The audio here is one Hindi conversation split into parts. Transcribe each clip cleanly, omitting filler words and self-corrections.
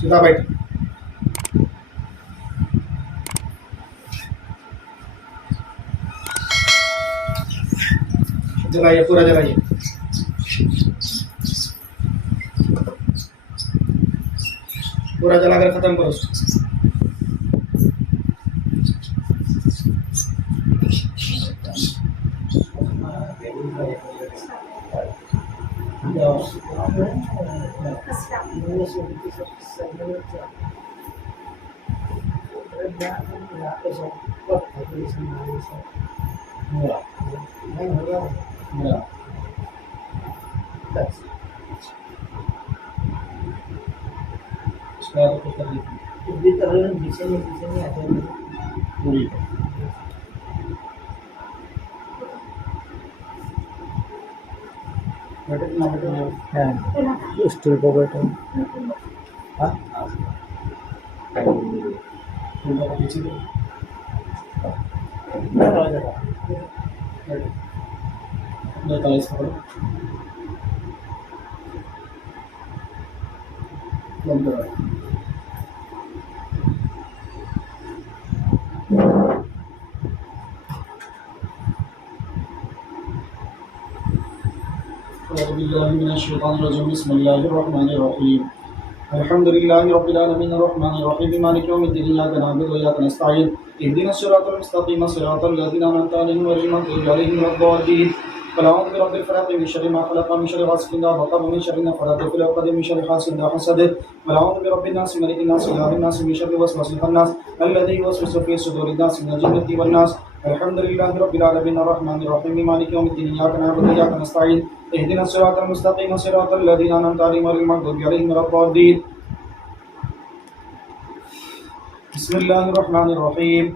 सीधा बैठ। जलाइए, पूरा जलाइए। पूरा जलाकर खत्म करो उसको। स्टूल पर बैठो। हाँ, पीछे दो। बंद करो। बिस्मिल्लाहिर्रहमानिर्रहीम। अल्हम्दुलिल्लाहि रब्बिल आलमीन अर्रहमानिर रहीम मालिकि यौमिद्दीन इय्याका नअबुदु व इय्याका नस्तईन इहदिनस सिरातल मुस्तक़ीम सिरातल लज़ीना अनअमता अलैहिम गैरिल मग़दूबि अलैहिम वलद्दाल्लीन। क़ुल अऊज़ु बिरब्बिल फ़लक़ मिन शर्रि मा ख़लक़ मिन शर्रि गासिक़िन इज़ा वक़ब मिन शर्रि नफ़्फ़ाथाति फ़िल उक़द मिन शर्रि हासिदिन इज़ा हसद क़ुल अऊज़ु बिरब्बिन नास मलिकिन नास इलाहिन नास मिन शर्रि वसवासिल ख़न्नास अल्लज़ी युवस्विसु फ़ी सुदूरिन नास मिनल जिन्नति वन नास। अल्हम्दुलिल्लाहि रब्बिल आलमीन अर्रहमानिर रहीम मालिकि यौमिद्दीन इय्याका नअबुदु व इय्याका नस्तईन इहदिनस सिरातल मुस्तक़ीम सिरातल लज़ीना अनअमता अलैहिम गैरिल मग़दूबि अलैहिम वलद्दाल्लीन। बिस्मिल्लाहिर्रहमानिर्रहीम।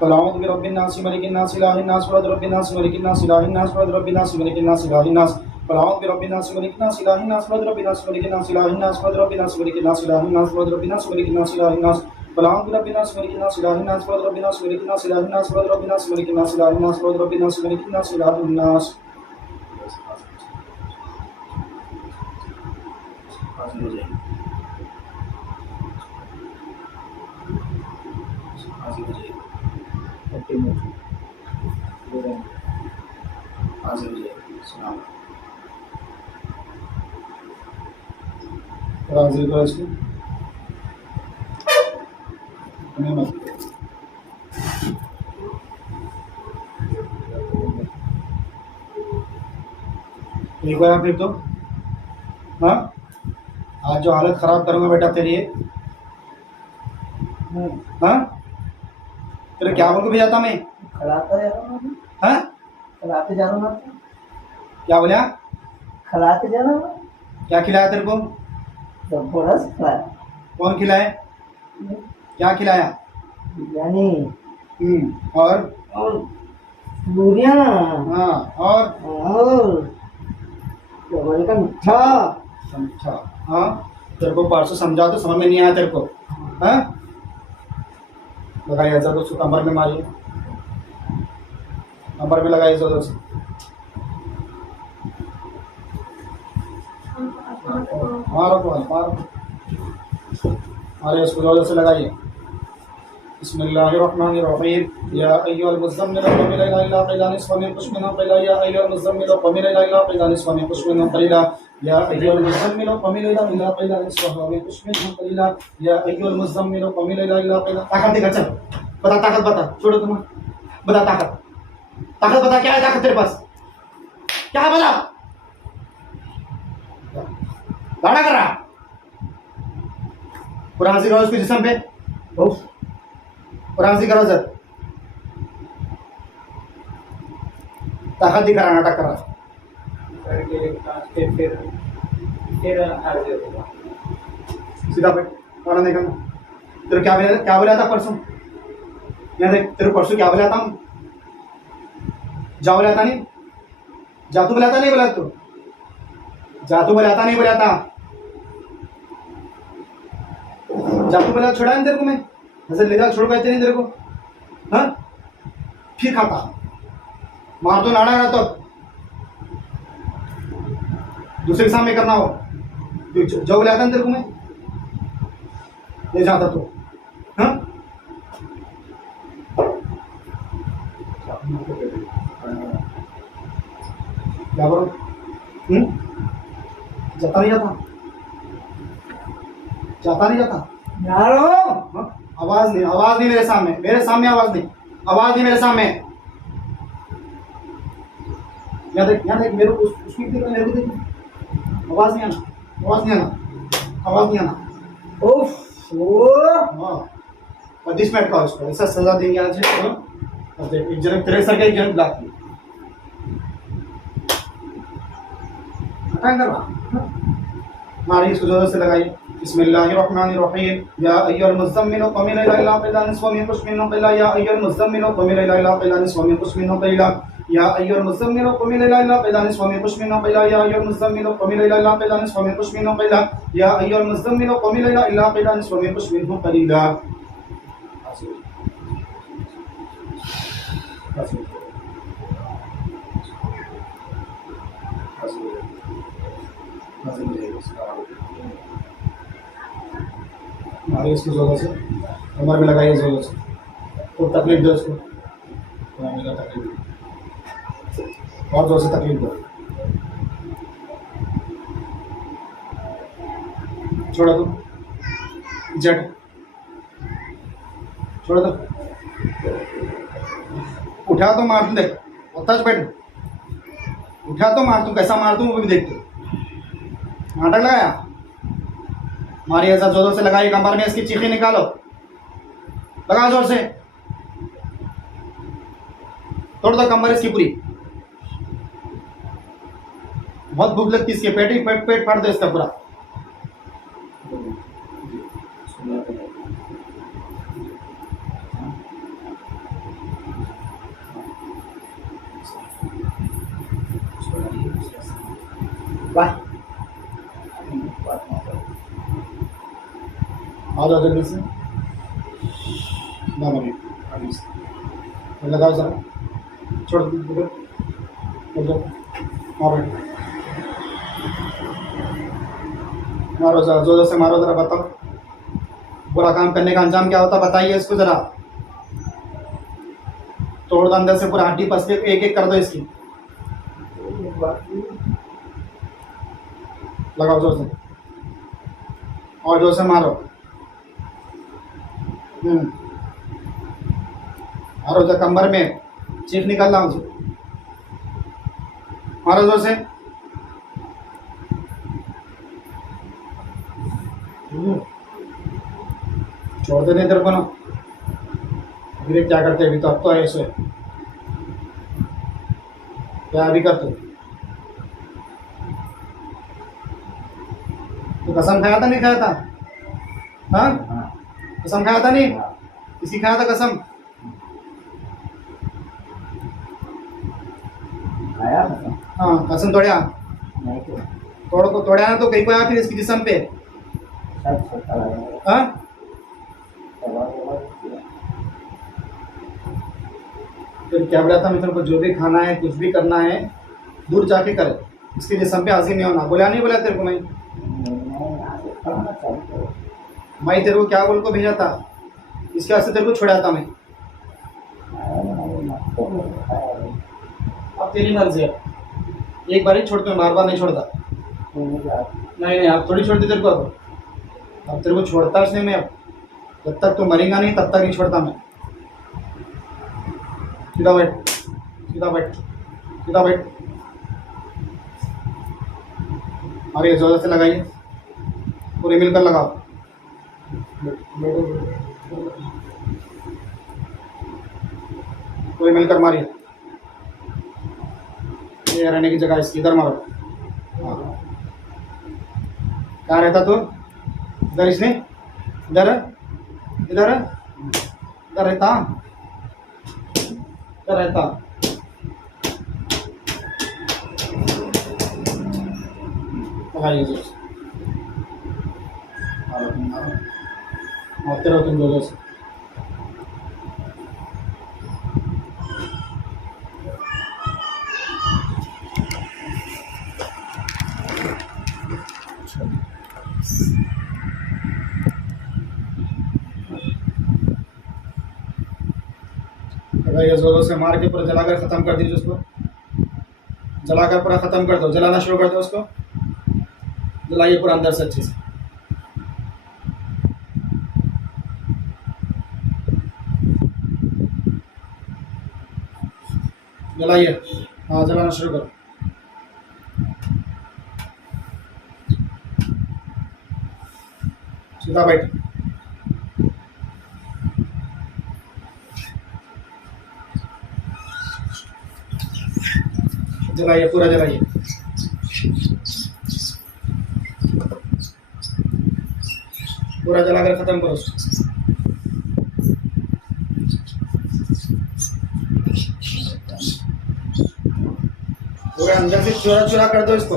क़ुल अऊज़ु बिरब्बिन नास मलिकिन नास इलाहिन नास रब्बिन नास मलिकिन नास इलाहिन नास रब्बिन नास मलिकिन नास इलाहिन नास। क़ुल अऊज़ु बिरब्बिन नास मलिकिन नास इलाहिन नास रब्बिन नास मलिकिन नास इलाहिन नास रब्बिन नास मलिकिन नास इलाहिन नास रब्बिन नास मलिकिन नास इलाहिन नास। क़ुल अऊज़ु बिरब्बिन नास मलिकिन नास इलाहिन नास रब्बिन नास मलिकिन नास इलाहिन नास रब्बिन नास मलिकिन नास इलाहिन नास रब्बिन नास मलिकिन नास इलाहिन नास। हाजिर करो इसको। एक बार फिर तो हाँ, आज जो हालत खराब करूंगा बेटा तेरी है। हाँ, तेरे क्या बोल के भेजा मैं? खिलाते जा रहा हूँ। हाँ, खिलाते जा रहा हूँ। क्या बोला? खिलाते जा रहा हूँ। क्या खिलाया तेरे को? तो थोड़ा सा खिलाया। कौन खिलाए? क्या खिलाया? बिरयानी और पूरियाँ। हाँ, और चावल का मीठा। अच्छा, हाँ, तेरे को परसों समझा तो समझ में नहीं आया तेरे को। हाँ, लगाइए ऐसा तो कमर में मारिए, कमर में लगाइए जोर से। मारो तो मारो, मारे इसको जोर से लगाइए। बिस्मिल्लाहिर्रहमानिर्रहीम। या अय्युहल मुज़्ज़म्मिल क़ुम इल्ला क़लीला निस्फ़हु मिन क़ुम क़लीला या अय्युहल मुज़्ज़म्मिल क़ुम इल्ला क़लीला निस्फ़हु मिन क़ुम क़लीला या अय्युहल मुज़्ज़म्मिल क़ुम इल्ला क़लीला निस्फ़हु मिन क़ुम क़लीला या अय्युहल मुज़्ज़म्मिल क़ुम इल्ला क़लीला। ताकत दिखा, चल बता, ताकत बता, छोड़ो तुम, बता ताकत, ताकत बता, क्या है ताकत तेरे पास? क्या है बता? गाड़ा कर रहा कुरान से करो उसके जिस्म पे, कुरान से करो सर। ताकत दिखा रहा, नाटक कर रहा। सीधा बैठ, खाना नहीं खाना। तेरे क्या बोला था परसों? यहाँ देख, तेरे परसों क्या बोला था? जा बोला था नहीं? जातू बोला था नहीं बोला तू? जातू बोला था नहीं बोला था? जातू बोला छोड़ा नहीं तेरे को मैं? ऐसे ले जा, छोड़ गए थे नहीं तेरे को? हाँ, फिर खाता मार तो नाड़ा रहा तो दूसरे के सामने करना हो। जो बुलाया था ना तेरे को मैं, ले जाता तो, हाँ क्या करो? जाता नहीं जाता, जाता नहीं जाता। यारो हाँ? आवाज नहीं मेरे सामने, आवाज नहीं मेरे सामने। यहाँ देख मेरे को, उसकी देख, मेरे को देख। आवाज नहीं आना। उफ ओ हाँ 25 मिनट का उसको ऐसा सजा देंगे आज। अब देख एक जन तेरे सर का एक जन ब्लॉक हटा कर मारी, इसको जोर से लगाई। बिस्मिल्लाहिर्रहमानिर्रहीम। या अय्युहल मुज़्ज़म्मिल क़ुम इलैहि क़िला निस्फ़हु मिनहुम क़िला या अय्युहल मुज़्ज़म्मिल क़ुम इलैहि क़िला निस्फ़हु मिनहुम क़िला या अय्युहल मुज़्ज़म्मिल क़ुम इलैहि क़िला निस्फ़हु मिनहुम क़िला या अय्युहल मुज़्ज़म्मिल क़ुम इलैहि क़िला निस्फ़हु मिनहुम क़िला या अय्युहल मुज़्ज़म्मिल क़ुम इलैहि क़िला निस्फ़हु मिनहुम क़िला। मारिए इसको जोर से, कमर में लगाइए जोर से, तो तकलीफ दो उसको, तकलीफ दो और जोर से तकलीफ दो। छोड़ा दो जट, छोड़ा दो, उठा तो मार दूं, देख उठा बैठ, उठा तो मार दूं, कैसा मार दूं वो भी देख। नाटक लगाया, मारिए ऐसा जोर से लगाइए, कमर में इसकी चीखी निकालो, लगा जोर से, तोड़ दो कमर इसकी पूरी। बहुत भूख लगती है इसके, पेट फाड़ दो इसका पूरा। वाह आ जाओ जल्दी से, ना मरिए, लगाओ जरा, छोड़ दो, मारो जरा, जोर से मारो जरा, बताओ बुरा काम करने का अंजाम क्या होता बताइए इसको जरा। तोड़ दो अंदर से पूरा, हड्डी पसली एक एक कर दो इसकी, लगाओ जोर से और जोर से मारो। मारो जो कमर में चीख निकल रहा हूँ, मारो जोर से। छोड़ देने इधर को ना, अभी क्या करते अभी तो, अब तो ऐसे क्या अभी करते। तो कसम खाया था नहीं खाया था? हाँ कसम खाया था नहीं? किसी खाया था कसम? आया हाँ कसम तोड़िया, नहीं तो तोड़िया ना तो कहीं को आया फिर इसकी जिस्म पे। हाँ फिर क्या बोला था मित्रों को, जो भी खाना है कुछ भी करना है दूर जाके करे, इसके जिस्म पे हाजिर नहीं होना। बोला नहीं बोला तेरे को मैं तेरे को क्या बोल को भेजा था, इसके वास्ते तेरे को छोड़ा था मैं। अब तेरी मर्जी है, एक बार ही छोड़ता हूँ, बार बार नहीं छोड़ता। नहीं अब थोड़ी छोड़ती तेरे को, अब तेरे को छोड़ता इसलिए मैं, अब जब तक तू मरेगा नहीं तब तक नहीं छोड़ता मैं। सीधा बैठ, सीधा बैठ, सीधा बैठ। और ये जोर से लगाइए, पूरे मिलकर लगाओ। पूरे मिलकर मारिए, ये रहने की जगह इसकी, इधर मारो। कहाँ रहता तू? इधर, इसने इधर इधर इधर रहता, इधर रहता। लगाइए जोर से, मारते रहो तुम जोर से। अच्छा लगाइए जोरों से, मार के पूरा जलाकर खत्म कर दीजिए उसको। जलाकर पूरा खत्म कर दो, जलाना शुरू कर दो उसको। जलाइए पूरा अंदर से अच्छे से। जलाइए, हाँ जलाना शुरू करो। सीधा बैठ। जलाइए, पूरा जलाइए। पूरा जलाकर खत्म करो उसको। पूरे अंदर से चूरा चूरा कर दो इसको।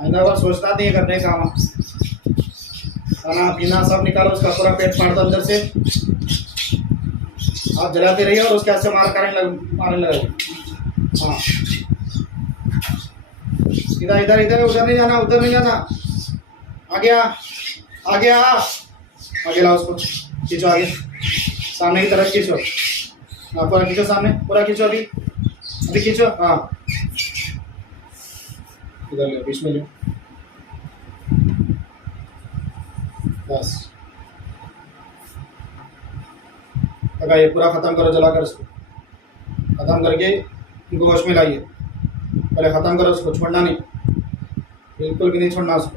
आइंदा बार सोचना नहीं है करने का काम। खाना पीना सब निकालो उसका, पूरा पेट फाड़ दो अंदर से। आप जलाते रहिए और उसके हाथ से मारने लगे। हाँ, इधर इधर इधर, उधर नहीं जाना, उधर नहीं जाना। आगे आ, आगे आ, आगे लाओ उसको। खींचो आगे, सामने की तरफ खींचो। हाँ पूरा खींचो, सामने पूरा खींचो। अभी अभी खींचो। हाँ इधर ले, बीच में ले, बस। लगाइए, पूरा खत्म करो जलाकर उसको। खत्म करके इनको होश में लाइए। पहले खत्म करो उसको, छोड़ना नहीं, बिल्कुल भी नहीं छोड़ना उसको।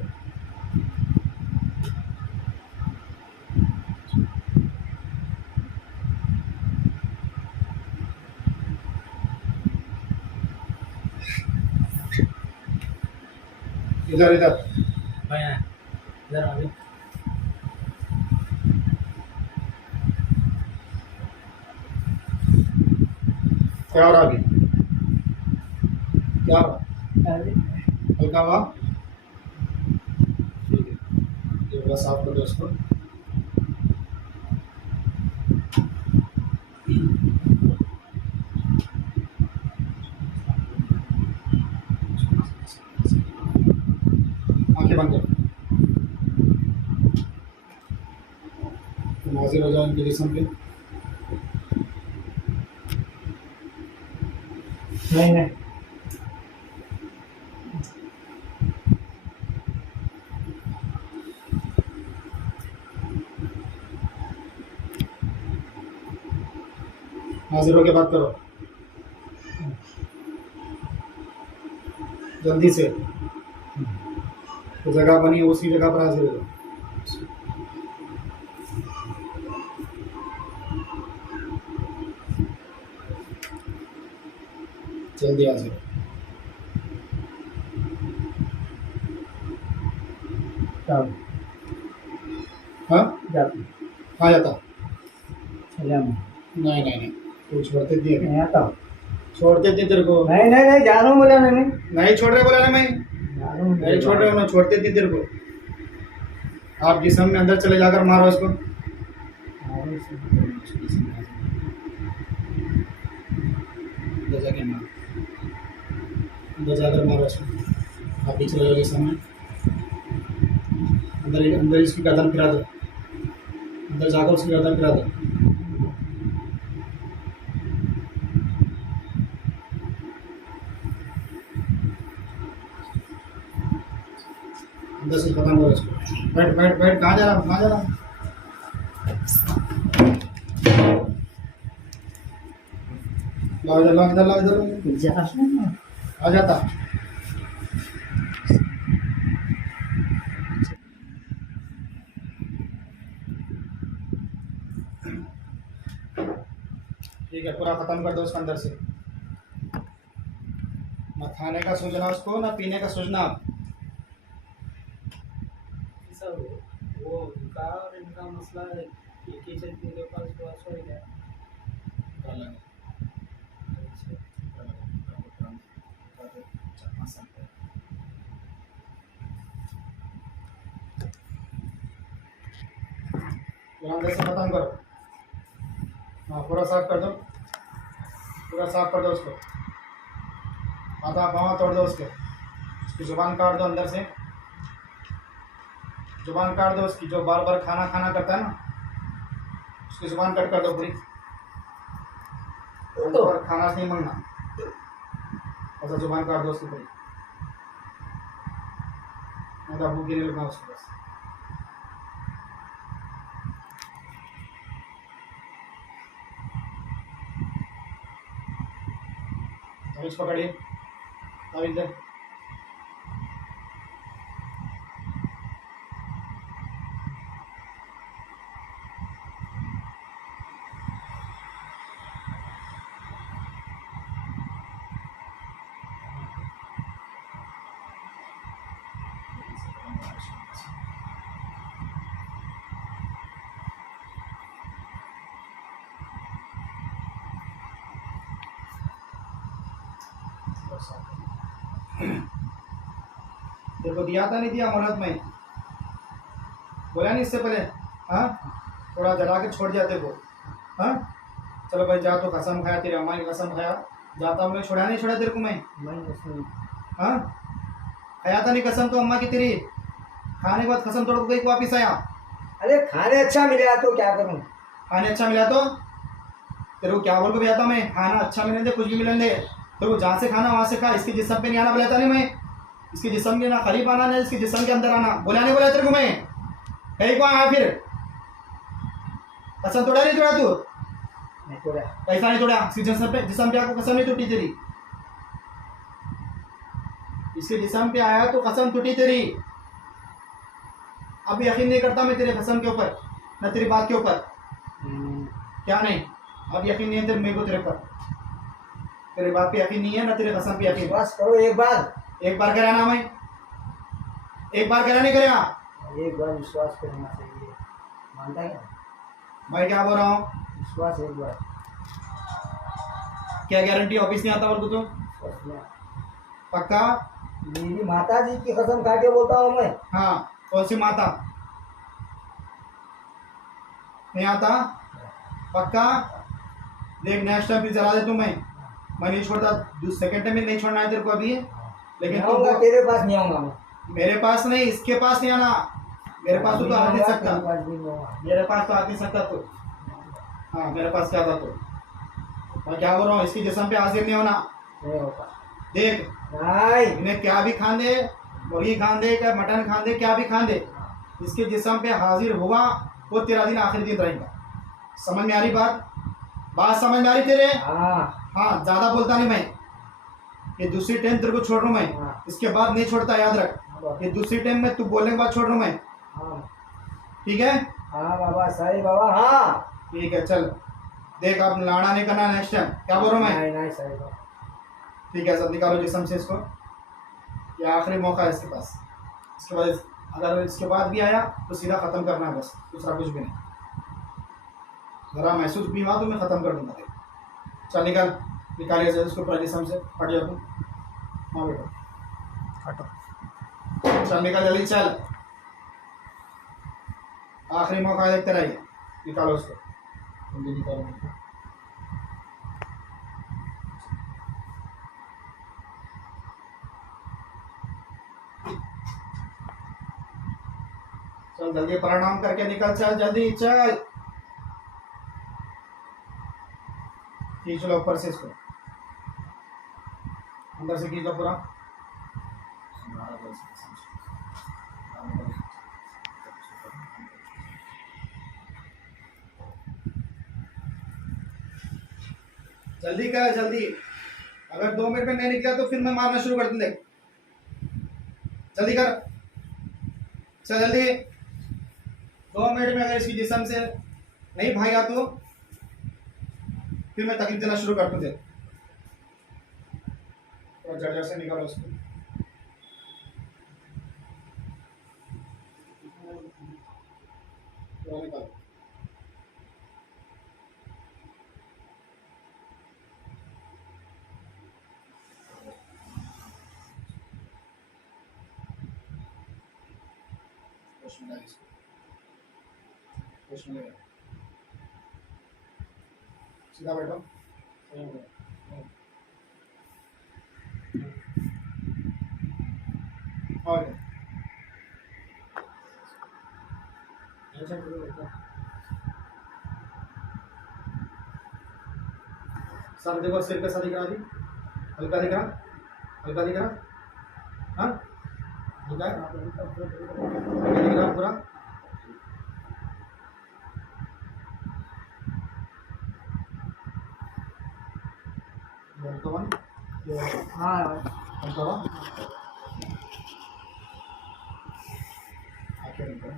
इधर इधर इधर आगे। क्या हो रहा अभी? क्या हो रहा? हल्का हुआ? ठीक है, ये पूरा साफ कर दो उसको। आंखें बंद करो। हाजिर हो जाओ इनके जिस्म पे। नहीं हाजिर होके बात करो जल्दी से। तो जगह बनी उसी जगह पर हाजिर हो जाओ। जल्दी हाजिर। तब हाँ जाती आ जाता। चलिए नहीं नहीं नहीं, तू छोड़ते दिए नहीं आता। छोड़ते थे तेरे को। नहीं नहीं नहीं, जा रहा हूँ बोला मैंने। नहीं छोड़ रहे बोला ना मैं, जा रहा हूँ। नहीं छोड़ रहे हो ना, छोड़ते थे तेरे को। आप जिस्म में अंदर चले जाकर मारो इसको। अंदर जाके मारो, अंदर जाकर मारो इसको। आप भी चले जाओ जिस्म में अंदर। अंदर इसकी गर्दन फिरा दो, अंदर जाकर उसकी गर्दन फिरा दो। अंदर से खत्म करो इसको। बैठ बैठ बैठ, कहाँ जा रहा हूँ, कहाँ जा रहा हूँ? लाओ इधर, लाओ इधर, लाओ इधर। आ जाता। ठीक है, पूरा खत्म कर दो उसके अंदर से। ना खाने का सोचना उसको, ना पीने का सोचना। वो उनका और इनका मसला है, एक ही चीज के पास बस हो गया। पूरा अंदर से खत्म करो। हाँ पूरा साफ कर दो, पूरा साफ कर दो उसको। आधा पाँव तोड़ दो उसकी जुबान काट दो अंदर से, जुबान काट दो उसकी, जो बार बार खाना खाना करता है ना, उसकी जुबान कट कर दो पूरी, और खाना नहीं मांगना, ऐसा जुबान काट दो उसकी पूरी, भूख गिरने लगना उसको बस। तावीज़ पकड़िए, तावीज़ दे। देखो दिया था नहीं दिया मोहलत में, बोला नहीं इससे पहले? हाँ, थोड़ा जला के छोड़ दिया तेरे को। हाँ, चलो भाई जा, तो कसम खाया, तेरे अम्मा की कसम खाया, जाता हूँ मैं, छोड़ा नहीं छोड़ा तेरे को मैं? हाँ, खाया था नहीं कसम तो अम्मा की तेरी, खाने के बाद कसम तोड़ के वापिस आया। अरे खाने अच्छा मिला तो क्या करूं? खाने अच्छा मिला तो तेरे को क्या बोल के भेजा मैं? खाना अच्छा मिलने दे, कुछ भी मिलने दे, तेरे को जहाँ से खाना वहाँ से खा, इसके जिस्म पे नहीं आना बोला था नहीं मैं, इसके जिस्म में ना करीब आना ना इसके जिस्म के अंदर आना, बोला नहीं बोला तेरे को मैं? कहीं को आया फिर? कसम तोड़ा नहीं तोड़ा तू? नहीं तोड़ा। कैसा नहीं तोड़ा? इसके जिस्म पे आपको कसम नहीं टूटी तेरी? इसके जिस्म पे आया तो कसम टूटी तेरी। अब यकीन नहीं करता मैं तेरे कसम के ऊपर, न तेरी बात के ऊपर। क्या नहीं? अब यकीन नहीं है तेरे मेरे को, तेरे पर, तेरे बात पे यकीन नहीं है, ना तेरे कसम पे यकीन। बस करो एक बार। एक बार करा ना मैं, एक बार करा नहीं करेगा? एक बार विश्वास करना चाहिए, मानता है? मैं क्या बोल रहा हूँ? विश्वास एक बार। क्या गारंटी ऑफिस नहीं आता और तो? पक्का? मेरी माता जी की कसम खा के बोलता हूँ मैं। हाँ, कौन सी माता? नहीं आता? पक्का? देख नेक्स्ट टाइम भी जला दे तू, मैं नहीं छोड़ता, सेकंड टाइम में नहीं छोड़ना है तेरे को अभी, लेकिन आऊंगा तेरे पास नहीं आऊंगा मैं। मेरे पास नहीं, इसके पास नहीं आना, मेरे पास तो आ नहीं सकता, मेरे पास तो आ नहीं सकता तू। हाँ, मेरे पास क्या था तो? मैं क्या बोल रहा हूँ, इसकी जिस्म पे हाजिर नहीं होना। नहीं होता। देख नहीं, इन्हें क्या भी खान दे, मुर्गी खान दे, क्या मटन खान दे, क्या भी खान दे, इसके जिस्म पे हाजिर हुआ वो तेरा दिन आखिरी दिन रहेगा। समझ में आ रही बात? बात समझ में आ रही तेरे? हाँ हाँ, ज्यादा बोलता नहीं मैं, ये दूसरी टाइम तेरे को छोड़ रहा हूँ मैं, हाँ। इसके बाद नहीं छोड़ता, याद रख। ये दूसरी टाइम में तू बोलने के बाद छोड़ रहा हूँ मैं, हाँ ठीक है? हाँ बाबा, सही बाबा, हाँ ठीक है, चल देख, अब लाना नहीं करना नेक्स्ट टाइम, क्या बोल रहा हूँ मैं? नहीं नहीं, सही बाबा। ठीक है, सब निकालो जिस्म से इसको, ये आखिरी मौका है इसके पास, इसके बाद अगर इसके बाद भी आया तो सीधा ख़त्म करना है बस, दूसरा कुछ भी नहीं। ज़रा महसूस भी हुआ तो मैं ख़त्म कर दूंगा तेरे। चल निकाल, निकालिए सर इसको पूरा जिस्म से, हट जाओ तुम। हाँ बेटा, हटो, चल निकाल जल्दी चल, आखिरी मौका है, देखते रहिए, निकालो उसको, जल्दी निकालो। चल जल्दी प्रणाम करके निकल, चल जल्दी चल, खींच लो ऊपर से इसको, अंदर से खींच लो पूरा। जल्दी कर जल्दी, अगर 2 मिनट में नहीं निकला तो फिर मैं मारना शुरू कर दूँ, देख जल्दी कर, चल जल्दी। 2 मिनट में अगर इसकी जिस्म से नहीं भागा तो फिर मैं तकलीफ देना शुरू कर दूँ, देख और जड़ से निकालो उसको। निकालो, सीधा बैठो। आगे ऐसा करो बेटा। सर देखो, सिर कैसा दिख रहा अभी? हल्का दिख रहा? हल्का दिख रहा? हाँ, हल्का है? हल्का दिख रहा पूरा? हल्का वन, हाँ हल्का वन, आके हल्का।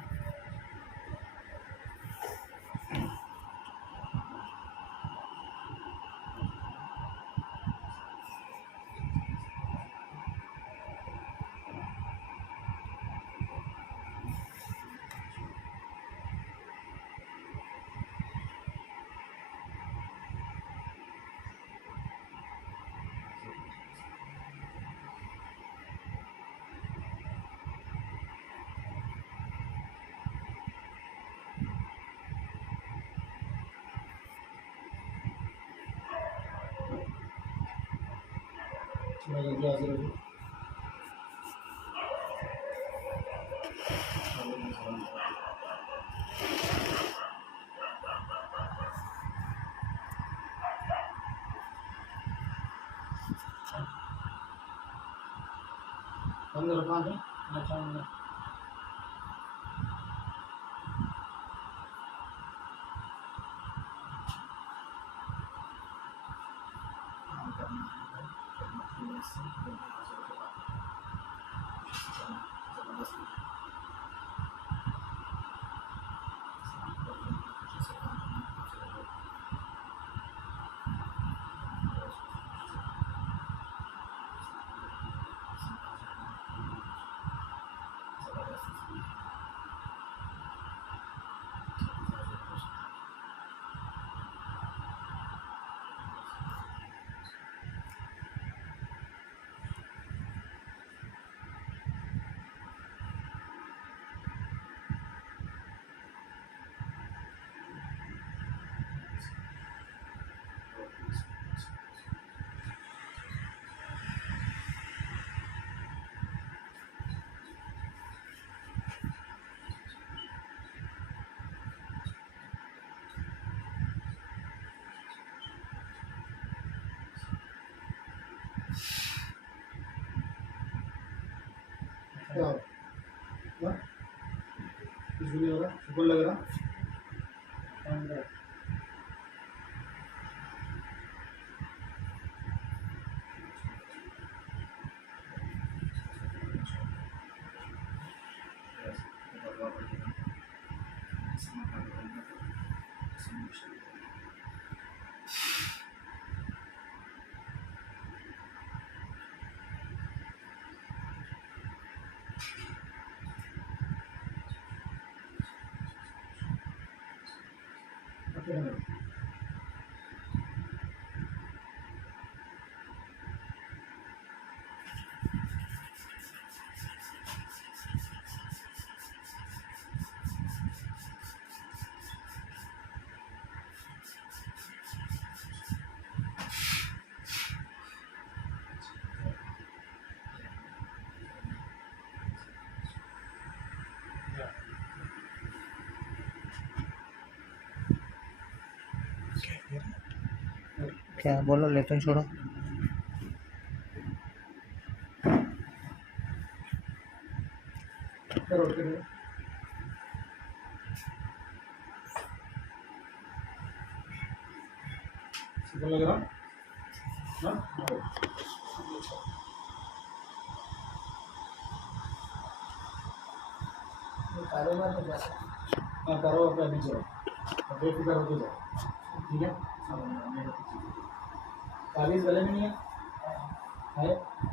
थोड़ा जल्दी हाजिर हो जाओ। बंद रखा है। अच्छा क्या हो? हाँ? कुछ भी नहीं हो रहा, शुक्र लग रहा। अंदर क्या बोलो, लेटन छोड़ो। करो करो। शुक्र लग रहा। हाँ, कारोबार में जा हाँ करो, अपना अभी जाओ, बेफिक्र होके जाओ, ठीक है। 40 गले में नहीं है? है?